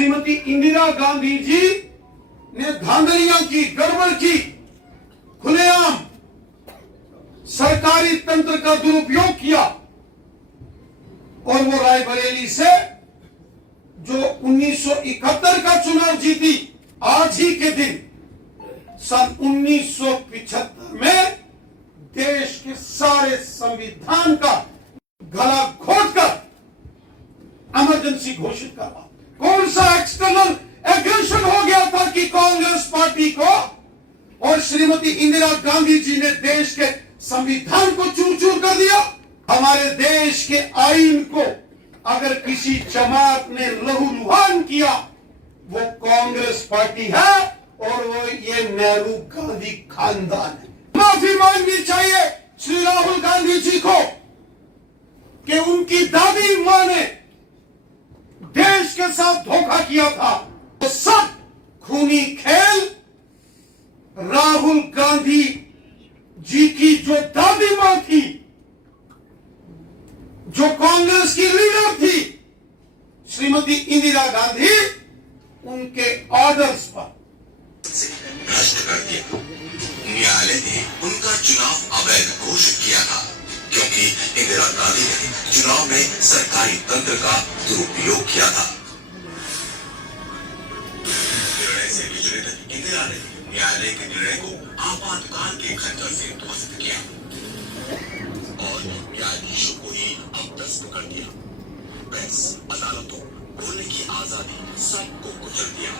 श्रीमती इंदिरा गांधी जी ने धांधलियां की, गड़बड़ की, खुलेआम सरकारी तंत्र का दुरुपयोग किया और वो रायबरेली से जो 1971 का चुनाव जीती, आज ही के दिन सन 1975 में देश के सारे संविधान का गला घोटकर इमरजेंसी घोषित करा। कौन सा एक्सटर्नल एग्रेशन हो गया था कि कांग्रेस पार्टी को और श्रीमती इंदिरा गांधी जी ने देश के संविधान को चूर चूर कर दिया। हमारे देश के आईन को अगर किसी जमात ने लहूलुहान किया वो कांग्रेस पार्टी है और वो ये नेहरू गांधी खानदान है। माफी मांगनी चाहिए श्री राहुल गांधी जी को कि उनकी दादी मां ने देश के साथ धोखा किया था। तो सब खूनी खेल राहुल गांधी जी की जो दादी मां थी, जो कांग्रेस की लीडर थी श्रीमती इंदिरा गांधी, उनके ऑर्डर्स पर भ्रष्ट कर दिया। न्यायालय ने उनका चुनाव अवैध घोषित किया था क्योंकि इंदिरा गांधी ने चुनाव में सरकारी तंत्र का दुरुपयोग किया था। निर्णय से विचलित इंदिरा ने न्यायालय के निर्णय को आपातकाल के खंजर से ध्वस्त किया और न्यायाधीशों को ही अपदस्थ कर दिया। प्रेस, अदालतों, बोलने की आजादी सबको कुचल दिया।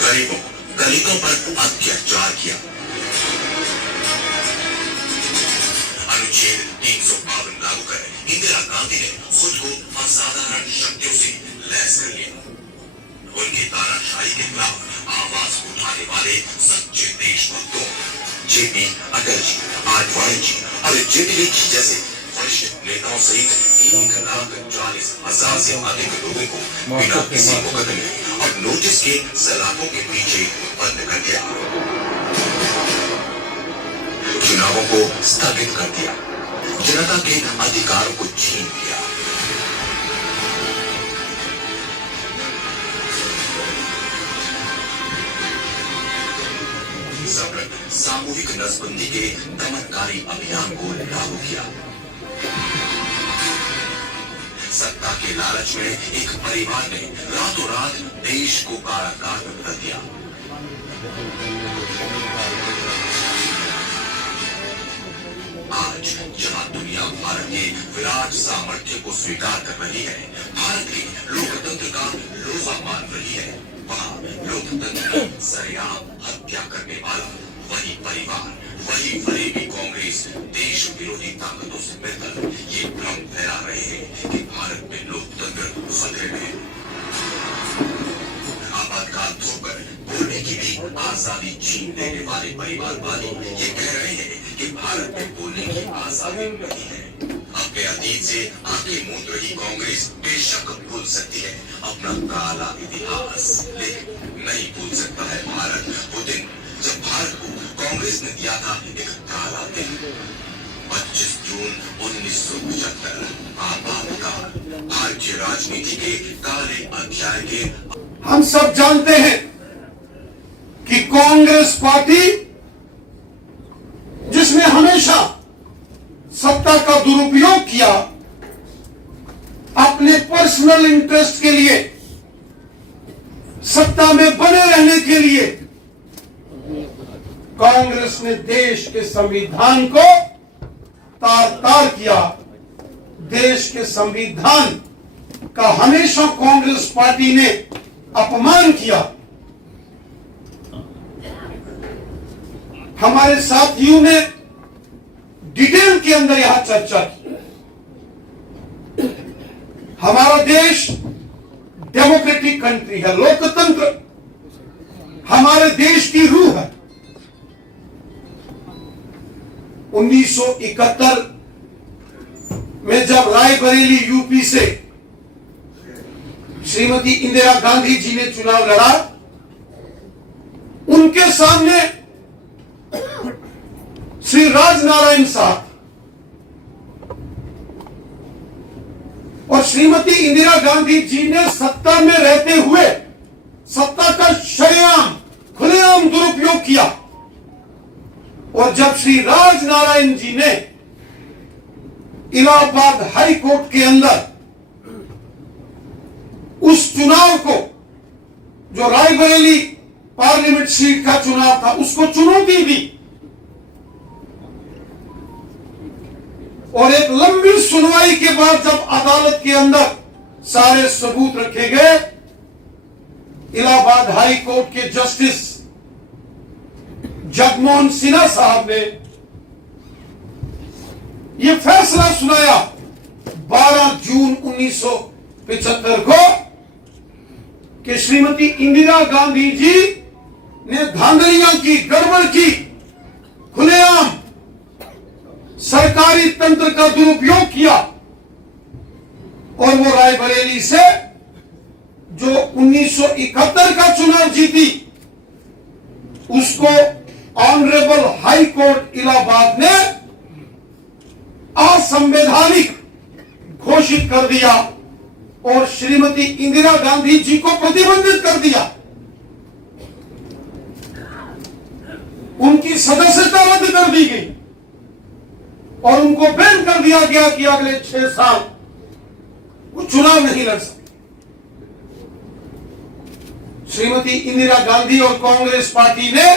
गरीबों, दलितों पर अत्याचार किया। अनुच्छेद 352 लागू कर इंदिरा गांधी ने खुद को असाधारण शक्तियों से लैस कर लिया। उनकी तानाशाही के खिलाफ आवाज उठाने वाले सच्चे देशभक्तों जेपी, अटल जी, आडवाणी जी और जेटली जी जैसे वरिष्ठ नेताओं सहित 1,40,000 से अधिक लोगों को बिना किसी मुकदमे और नोटिस के सलाखों के पीछे बंद कर दिया। चुनावों को स्थगित कर दिया। जनता के अधिकारों को छीन लिया। सामूहिक नसबंदी के दमनकारी अभियान को लागू किया। सत्ता के लालच में एक परिवार ने रातों रात देश को कारागार में बदल दिया। आज जहां दुनिया भारत के विराट सामर्थ्य को स्वीकार कर रही है, भारत के लोकतंत्र का लोहा मान रही है, वहां लोकतंत्र की सरेआम हत्या करने वाला वही परिवार, वही फरेबी कांग्रेस देश विरोधी ताकतों से मिलकर ये भ्रम फैला रहे हैं कि भारत में लोकतंत्र खतरे में है। आपातकाल थोपकर बोलने की भी आजादी छीन लेने वाले परिवार वाले ये कह रहे हैं कि भारत में बोलने की आजादी नहीं है। अपने अतीत से आंखें मूंद रही कांग्रेस बेशक भूल सकती है अपना काला इतिहास, लेकिन नहीं भूल सकता है भारत वो दिन जब भारत को कांग्रेस ने दिया था एक काला दिन। 25 जून 1975 आपातकाल भारतीय राजनीति के काले अध्याय के। हम सब जानते हैं कि कांग्रेस पार्टी जिसने हमेशा सत्ता का दुरुपयोग किया अपने पर्सनल इंटरेस्ट के लिए, सत्ता में बने रहने के लिए, कांग्रेस ने देश के संविधान को तार तार किया। देश के संविधान का हमेशा कांग्रेस पार्टी ने अपमान किया। हमारे साथियों ने डिटेल के अंदर यहां चर्चा की। हमारा देश डेमोक्रेटिक कंट्री है, लोकतंत्र हमारे देश की रूह है। 1971 में जब रायबरेली यूपी से श्रीमती इंदिरा गांधी जी ने चुनाव लड़ा, उनके सामने श्री राजनारायण साहब और श्रीमती इंदिरा गांधी जी ने सत्ता में रहते हुए श्री राजनारायण जी ने इलाहाबाद हाई कोर्ट के अंदर उस चुनाव को, जो रायबरेली पार्लियामेंट सीट का चुनाव था, उसको चुनौती दी और एक लंबी सुनवाई के बाद जब अदालत के अंदर सारे सबूत रखे गए, इलाहाबाद हाई कोर्ट के जस्टिस जगमोहन सिन्हा साहब ने यह फैसला सुनाया 12 जून 1975 को कि श्रीमती इंदिरा गांधी जी ने धांधलियां की, गड़बड़ की, खुलेआम सरकारी तंत्र का दुरुपयोग किया और वो रायबरेली से जो 1971 का चुनाव जीती, उसको ऑनरेबल हाई कोर्ट इलाहाबाद ने असंवैधानिक घोषित कर दिया और श्रीमती इंदिरा गांधी जी को प्रतिबंधित कर दिया। उनकी सदस्यता रद्द कर दी गई और उनको बैन कर दिया गया कि अगले 6 साल वो चुनाव नहीं लड़ सकते। श्रीमती इंदिरा गांधी और कांग्रेस पार्टी ने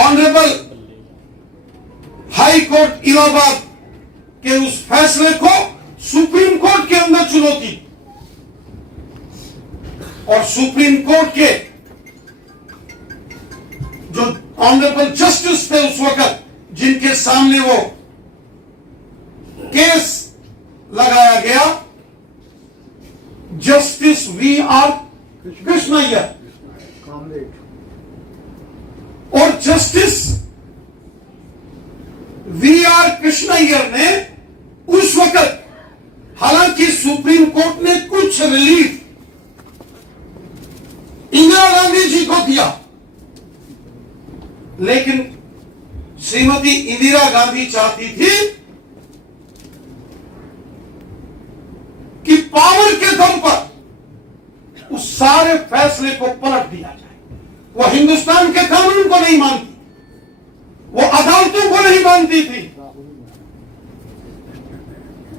ऑनरेबल हाई कोर्ट इलाहाबाद के उस फैसले को सुप्रीम कोर्ट के अंदर चुनौती और सुप्रीम कोर्ट के जो ऑनरेबल जस्टिस थे उस वक्त, जिनके सामने वो केस लगाया गया, जस्टिस वी.आर. कृष्णैयर और जस्टिस वी.आर. कृष्णैयर ने उस वक्त, हालांकि सुप्रीम कोर्ट ने कुछ रिलीफ इंदिरा गांधी जी को दिया, लेकिन श्रीमती इंदिरा गांधी चाहती थी कि पावर के दम पर उस सारे फैसले को पलट दिया जाए। वो हिंदुस्तान के कानून को नहीं मानती, वो अदालतों को नहीं मानती थी।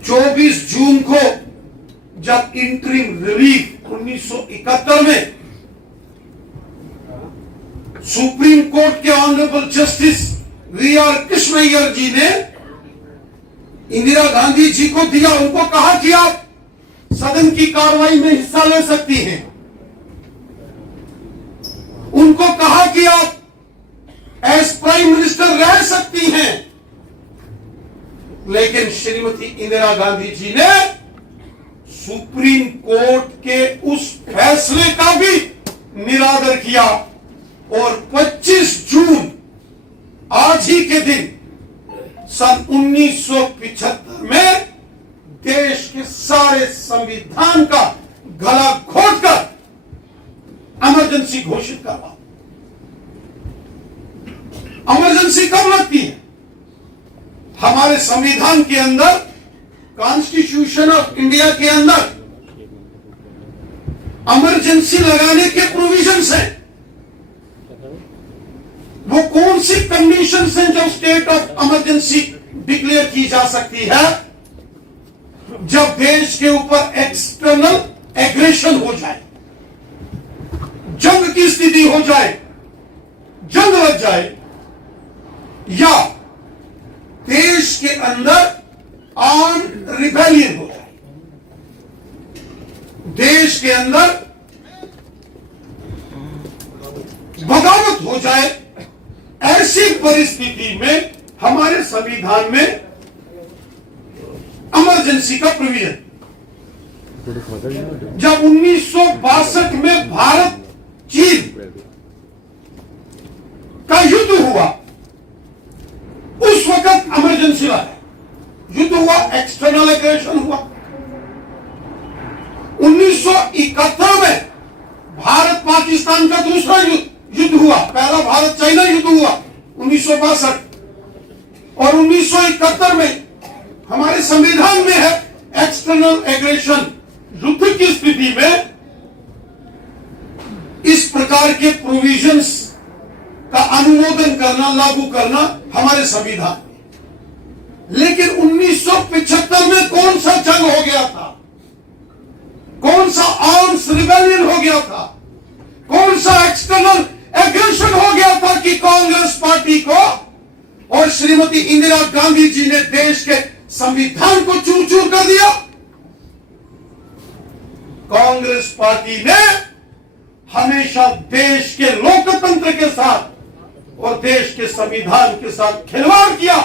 24 जून को जब इंटरिम रिलीफ 1971 में सुप्रीम कोर्ट के ऑनरेबल जस्टिस वी.आर. कृष्णैयर जी ने इंदिरा गांधी जी को दिया, उनको कहा कि आप सदन की कार्रवाई में हिस्सा ले सकती हैं, उनको कहा कि आप एज प्राइम मिनिस्टर रह सकती हैं, लेकिन श्रीमती इंदिरा गांधी जी ने सुप्रीम कोर्ट के उस फैसले का भी निरादर किया और 25 जून आज ही के दिन सन 1975 में देश के सारे संविधान का गला घोटकर इमरजेंसी घोषित करवा। इमरजेंसी कब लगती है? हमारे संविधान के अंदर, कॉन्स्टिट्यूशन ऑफ इंडिया के अंदर इमरजेंसी लगाने के प्रोविजंस हैं। वो कौन सी कंडीशन हैं जब स्टेट ऑफ इमरजेंसी डिक्लेयर की जा सकती है? जब देश के ऊपर एक्सटर्नल एग्रेशन हो जाए, जंग की स्थिति हो जाए, जंग लग जाए, या देश के अंदर आर्म्ड रिबेलियन हो जाए, देश के अंदर बगावत हो जाए। ऐसी परिस्थिति में हमारे संविधान में इमरजेंसी का प्रोविजन, जब 1962 में भारत चीन का युद्ध हुआ, उस वक्त इमरजेंसी लाया, युद्ध हुआ, एक्सटर्नल एग्रेशन हुआ। 1971 में भारत पाकिस्तान का दूसरा युद्ध हुआ, पहला भारत चाइना युद्ध हुआ 1962, और 1971 में हमारे संविधान में है एक्सटर्नल एग्रेशन। युद्ध की स्थिति में इस प्रकार के प्रोविजंस का अनुमोदन करना, लागू करना हमारे संविधान में। लेकिन 1975 में कौन सा जंग हो गया था, कौन सा आर्म्स रिबेलियन हो गया था, कौन सा एक्सटर्नल एग्रेशन हो गया था कि कांग्रेस पार्टी को और श्रीमती इंदिरा गांधी जी ने देश के संविधान को चूर चूर कर दिया। कांग्रेस पार्टी ने हमेशा देश के लोकतंत्र के साथ और देश के संविधान के साथ खिलवाड़ किया।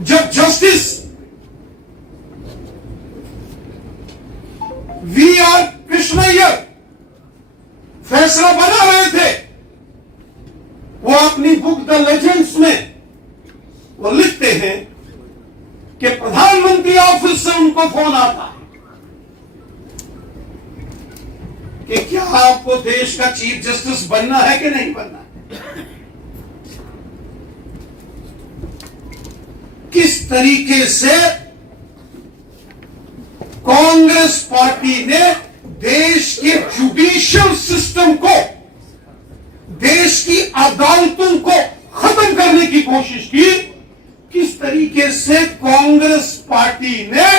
जब जस्टिस वी.आर. कृष्णैयर फैसला बना रहे थे, वो अपनी बुक द लेजेंड्स में वो लिखते हैं कि प्रधानमंत्री ऑफिस से उनको फोन आता है कि क्या आपको देश का चीफ जस्टिस बनना है कि नहीं बनना है। किस तरीके से कांग्रेस पार्टी ने देश के जुडिशियल सिस्टम को, देश की अदालतों को खत्म करने की कोशिश की। किस तरीके से कांग्रेस पार्टी ने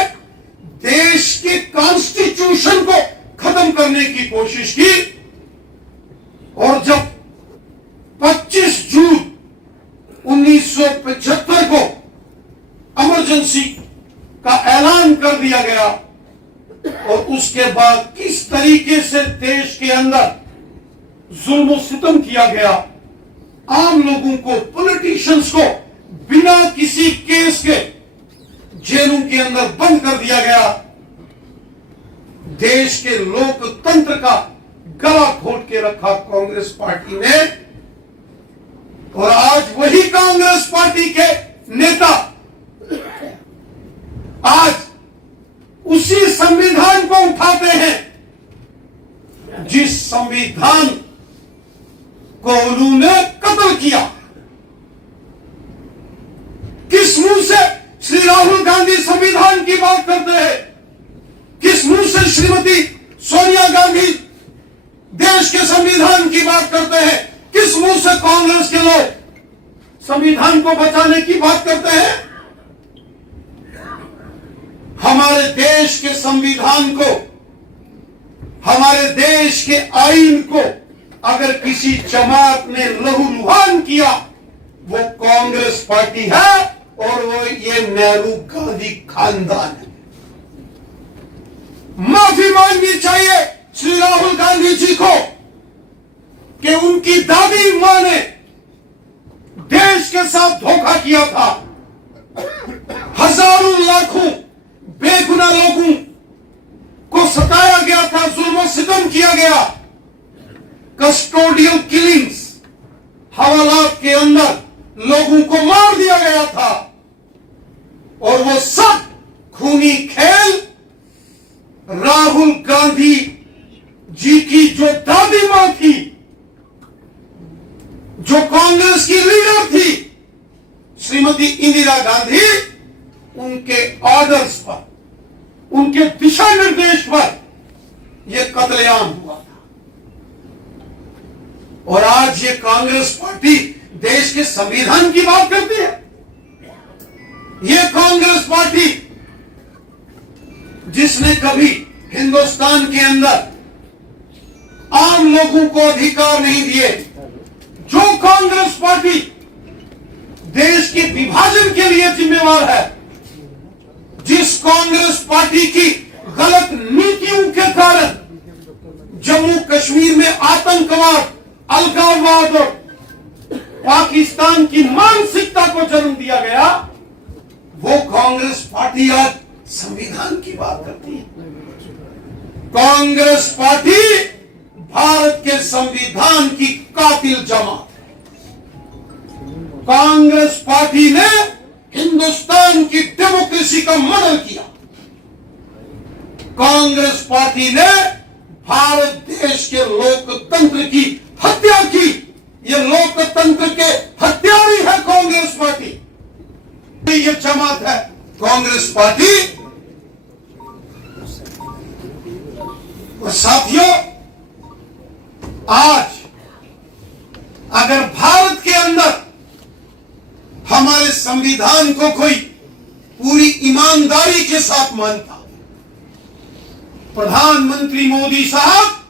देश के कॉन्स्टिट्यूशन को खत्म करने की कोशिश की। और जब 25 जून 1975 को इमरजेंसी का ऐलान कर दिया गया और उसके बाद किस तरीके से देश के अंदर जुल्म सितम किया गया, आम लोगों को, पॉलिटिशियंस को बिना किसी केस के जेलों के अंदर बंद कर दिया गया। देश के लोकतंत्र का गला घोट के रखा कांग्रेस पार्टी ने। और आज वही कांग्रेस पार्टी के नेता आज उसी संविधान को उठाते हैं जिस संविधान को उन्होंने कत्ल किया। किस मुंह से श्री राहुल गांधी संविधान की बात करते हैं, किस मुंह से श्रीमती सोनिया गांधी देश के संविधान की बात करते हैं, किस मुंह से कांग्रेस के लोग संविधान को बचाने की बात करते हैं। हमारे देश के संविधान को, हमारे देश के आईन को अगर किसी जमात ने लहूलुहान किया वो कांग्रेस पार्टी है और वो ये नेहरू गांधी खानदान है। माफी मांगनी चाहिए श्री राहुल गांधी जी को कि उनकी दादी मां ने देश के साथ धोखा किया था। हजारों लाखों बेगुनाह लोगों को सताया गया था, जुल्म सितम किया गया, कस्टोडियल किलिंग्स, हवालात के अंदर लोगों को मार दिया गया था। और वो सब खूनी खेल राहुल गांधी जी की जो दादी मां थी, जो कांग्रेस की लीडर थी श्रीमती इंदिरा गांधी, उनके ऑर्डर्स पर, उनके दिशा निर्देश पर यह कत्लेआम हुआ था। और आज ये कांग्रेस पार्टी देश के संविधान की बात करती है। ये कांग्रेस पार्टी जिसने कभी हिंदुस्तान के अंदर आम लोगों को अधिकार नहीं दिए, जो कांग्रेस पार्टी देश के विभाजन के लिए जिम्मेवार है, जिस कांग्रेस पार्टी की गलत नीतियों के कारण जम्मू कश्मीर में आतंकवाद, अलगाववाद और पाकिस्तान की मानसिकता को जन्म दिया गया, वो कांग्रेस पार्टी आज संविधान की बात करती है। कांग्रेस पार्टी भारत के संविधान की कातिल जमात है। कांग्रेस पार्टी ने हिंदुस्तान की डेमोक्रेसी का मर्डर किया। कांग्रेस पार्टी ने भारत देश के लोकतंत्र की हत्या की। ये लोकतंत्र के हत्यारी है कांग्रेस पार्टी। ये जमात है कांग्रेस पार्टी। और साथियों, आज अगर भारत के अंदर हमारे संविधान को कोई पूरी ईमानदारी के साथ मानता, प्रधानमंत्री मोदी साहब